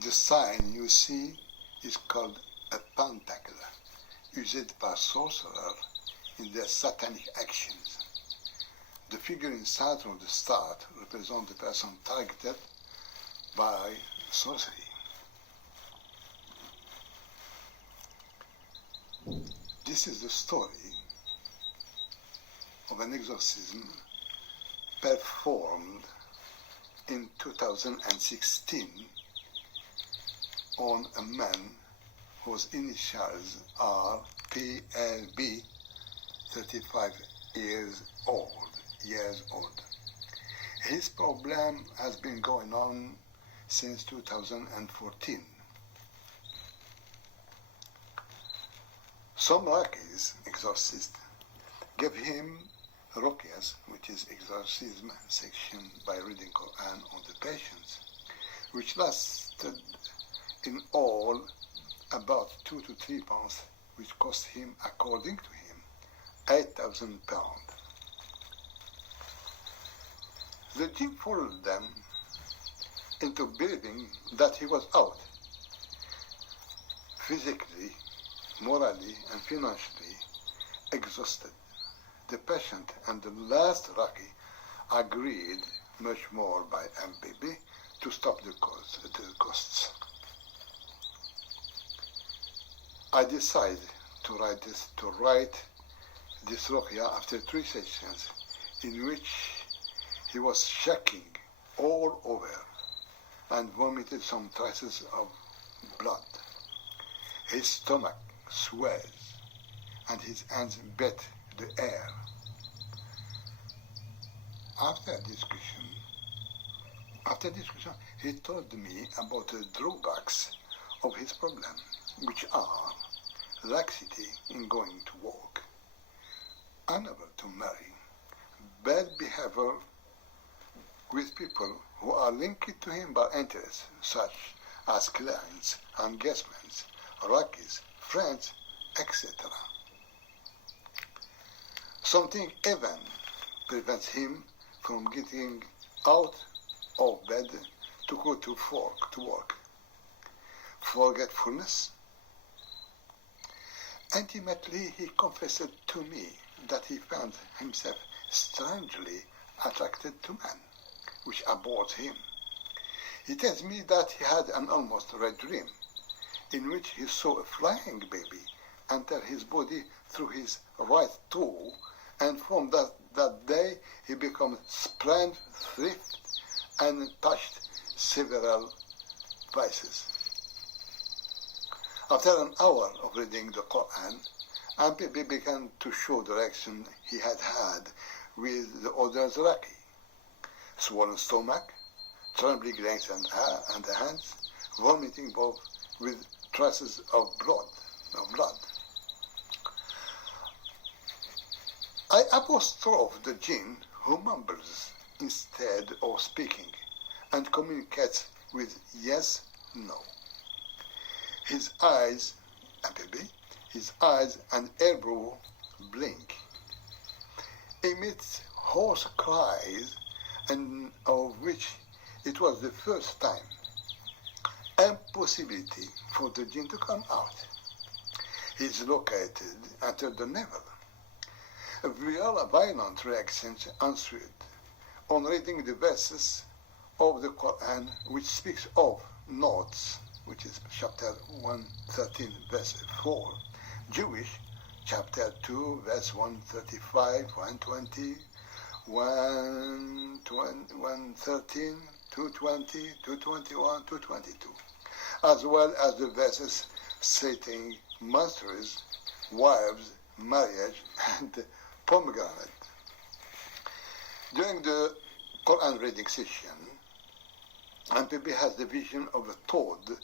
The sign you see is called a pentacle, used by sorcerers in their satanic actions. The figure inside of the star represents the person targeted by sorcery. This is the story of an exorcism performed in 2016 on a man whose initials are PLB, 35 years old. His problem has been going on since 2014. Some Raqys, exorcists, gave him Roqyas, which is exorcism section by reading Quran on the patients, which lasted in all about 2 to 3 months, which cost him, according to him, £8,000. The jinn fooled them into believing that he was out, physically, morally, and financially exhausted. The patient and the last Raqy agreed, much more by MPB, to stop the costs. I decided to write this Roqya after 3 sessions in which he was shaking all over and vomited some traces of blood. His stomach swells and his hands beat the air. After discussion, he told me about the drawbacks of his problem, which are laxity in going to work, unable to marry, bad behavior with people who are linked to him by interests such as clients, engagements, Raqys, friends, etc. Something even prevents him from getting out of bed to go to work. Forgetfulness. Intimately, he confessed to me that he found himself strangely attracted to men, which abhorred him. He tells me that he had an almost red dream, in which he saw a flying baby enter his body through his right toe, and from that day he became spendthrift and touched several vices. After an hour of reading the Quran, MPB began to show the reaction he had with the other Raqy. Swollen stomach, trembling legs and hands, vomiting both with traces of blood. I apostrophe the jinn who mumbles instead of speaking and communicates with yes, no. His eyes, his eyes and eyebrow blink, emits hoarse cries, and of which it was the first time. Impossibility for the jinn to come out. He is located under the navel. A real violent reaction ensued on reading the verses of the Quran which speaks of notes, which is chapter 113, verse 4, Jewish, chapter 2, verse 135, 120, 113, 220, 221, 222, as well as the verses stating monsters, wives, marriage, and pomegranate. During the Quran reading session, MPB has the vision of a toad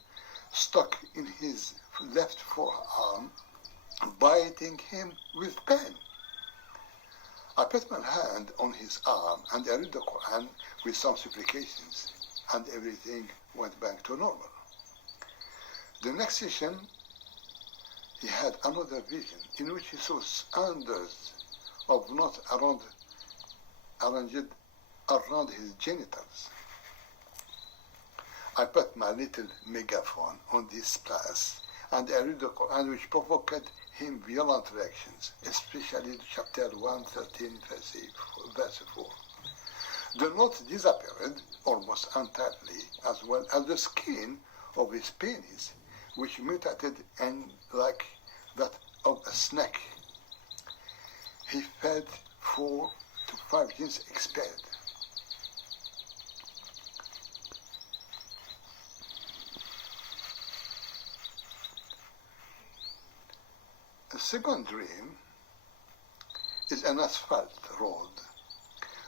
stuck in his left forearm, biting him with pain. I put my hand on his arm and I read the Quran with some supplications, and everything went back to normal. The next session, he had another vision in which he saw hundreds of knots arranged around his genitals. I put my little megaphone on this place and I read the Quran, which provoked him violent reactions, especially chapter 113, verse 4. The knot disappeared almost entirely, as well as the skin of his penis, which mutated and like that of a snake. He fed 4 to 5 jinns expelled. The second dream is an asphalt road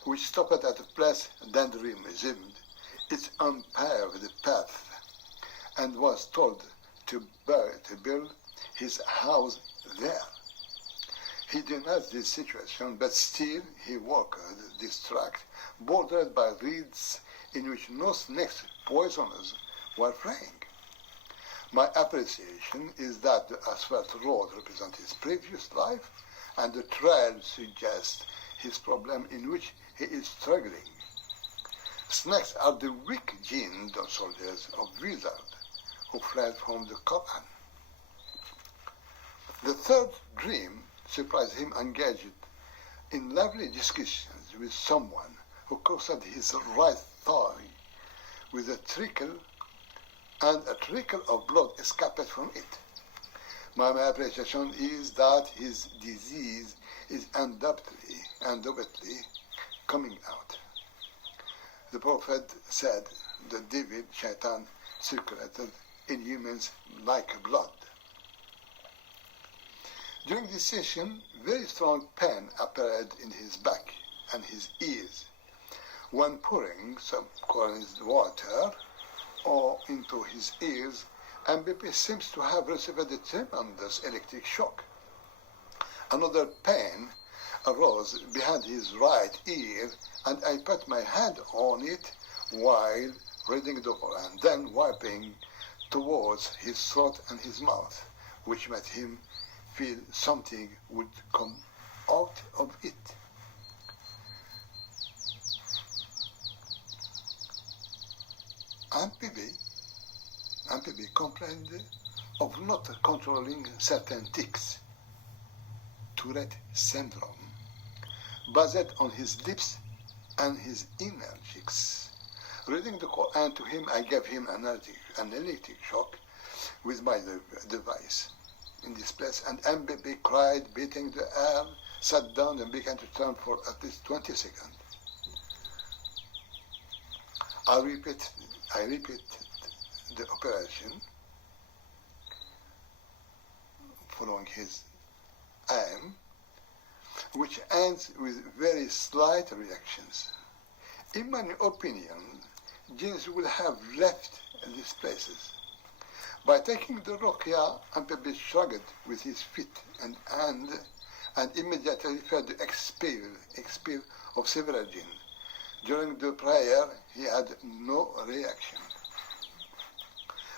which stopped at a place that resumed its unpaved path and was told to build his house there. He denies this situation, but still he walked this tract bordered by reeds in which no snakes poisoners were playing. My appreciation is that the asphalt road represents his previous life, and the trail suggests his problem in which he is struggling. Snakes are the weak jinn, the soldiers of wizards who fled from the Quran. The third dream surprised him engaged in lively discussions with someone who crossed his right thigh with a trickle of blood escaped from it. My appreciation is that his disease is undoubtedly coming out. The Prophet said the devil, Shaitan, circulated in humans like blood. During this session, very strong pain appeared in his back and his ears. When pouring some cold water or into his ears, MBP seems to have received a tremendous electric shock. Another pain arose behind his right ear, and I put my hand on it while reading the Quran, then wiping towards his throat and his mouth, which made him feel something would come out of it. MPB complained of not controlling certain tics, Tourette syndrome, based on his lips and his inner cheeks. Reading the Quran to him, I gave him an electric shock with my device in this place, and MBB cried, beating the air, sat down and began to turn for at least 20 seconds. I repeat the operation following his aim, which ends with very slight reactions. In my opinion, jinns will have left these places. By taking the Roqya, MPB shrugged with his feet and immediately felt the expel of several jinn. During the prayer, he had no reaction.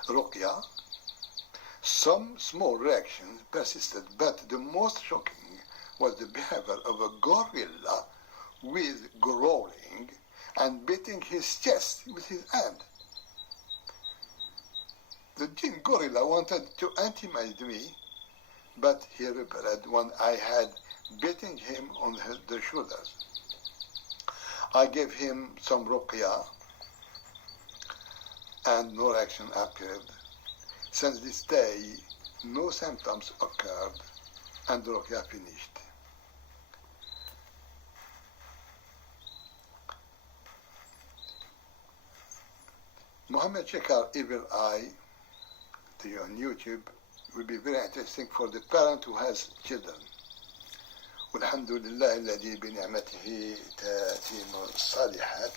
Roqya, some small reactions persisted, but the most shocking was the behavior of a gorilla with growling and beating his chest with his hand. The jinn gorilla wanted to intimidate me, but he replied when I had beaten him on the shoulders. I gave him some Roqya, and no reaction appeared. Since this day, no symptoms occurred, and the Roqya finished. Mohammed Shekar Evil Eye on YouTube will be very interesting for the parent who has children. والحمد لله الذي بنعمته تتم الصالحات.